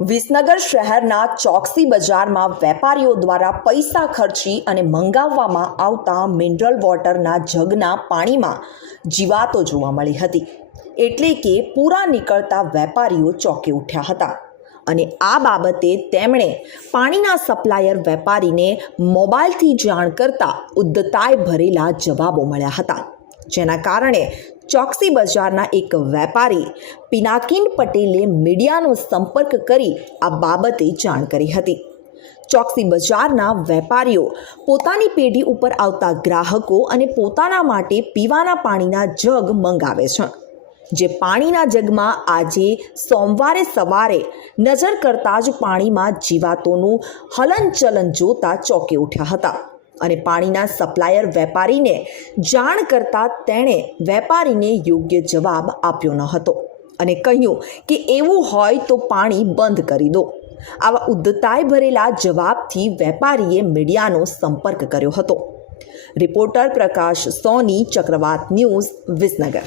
વિસનગર શહેરના ચોકસી બજારમાં વેપારીઓ દ્વારા પૈસા ખર્ચી અને મંગાવવામાં આવતા મિનરલ વોટરના જગના પાણીમાં જીવાતો જોવા મળી હતી। એટલે કે પૂરા નીકળતા વેપારીઓ ચોંકી ઉઠ્યા હતા અને આ બાબતે તેમણે પાણીના સપ્લાયર વેપારીને મોબાઈલથી જાણ કરતા ઉદ્ધતાઈ ભરેલા જવાબો મળ્યા હતા, જેના કારણે ચોકસી બજારના એક વેપારી પિનાકીન પટેલે મીડિયાનો સંપર્ક કરી આ બાબતે જાણ કરી હતી। ચોકસી બજારના વેપારીઓ પોતાની પેઢી ઉપર આવતા ગ્રાહકો અને પોતાના માટે પીવાના પાણીના જગ મંગાવે છે, જે પાણીના જગમાં આજે સોમવારે સવારે નજર કરતાં જ પાણીમાં જીવાતોનું હલનચલન જોતા ચોંકી ઉઠ્યા હતા અને પાણીના સપ્લાયર વેપારીને જાણ કરતાં તેણે વેપારીને યોગ્ય જવાબ આપ્યો ન હતો અને કહ્યું કે એવું હોય તો પાણી બંધ કરી દો। આવા ઉદ્ધતાઈ ભરેલા જવાબથી વેપારીએ મીડિયાનો સંપર્ક કર્યો હતો। રિપોર્ટર પ્રકાશ સોની, ચક્રવાત ન્યૂઝ, વિસનગર।